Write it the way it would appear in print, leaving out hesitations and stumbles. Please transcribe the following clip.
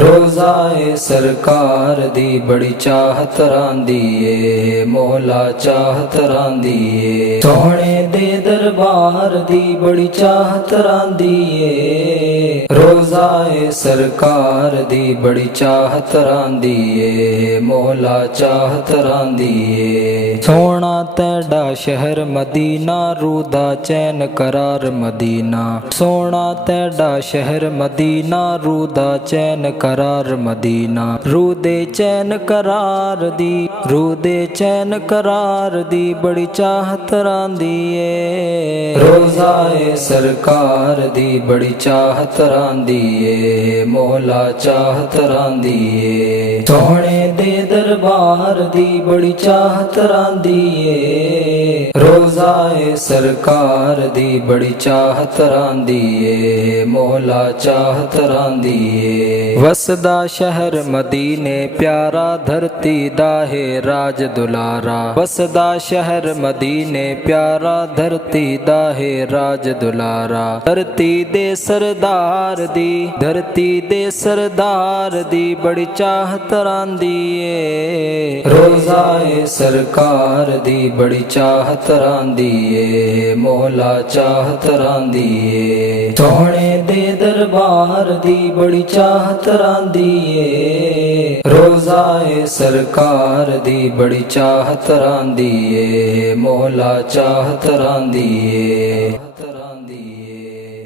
रोज़ाए सरकार दी बड़ी चाहत रांदी ए मौला चाहत रांदी ए सोहणे दे दरबार दी बड़ी चाहत रांदी ए रोज़ाए सरकार दी बड़ी चाहत रांदी ए मौला चाहत रांदी ए सोना तेड़ा शहर मदीना रूदा चैन करार मदीना सोना तेड़ा शहर मदीना रूदा चैन करार मदीना रूदे चैन करार दी रूदे चैन करार दी बड़ी चाहत रांदी ए रोज़ाए सरकार दी बड़ी चाहत रांदी ए मौला चाहत रांदी ए सोहणे दे दरबार दी बड़ी चाहत रांदी ए रोज़ाए सरकार दी बड़ी चाहत रांदी ए मौला चाहत रांदी ए वसदा शहर मदीने प्यारा धरती दा है राज दुलारा वसदा शहर मदीने प्यारा धरती दा है राज दुलारा धरती दे सरदार दी धरती दे सरदार दी बड़ी चाहत रांदी ए रोज़ाए सरकार दी बड़ी चाहत रांदी ए मौला चाहत रांदी ए सोहणे दे दरबार दी बड़ी चाहत रांदी ए रोज़ाए सरकार दी बड़ी चाहत रांदी ए मौला चाहत रांदी ए।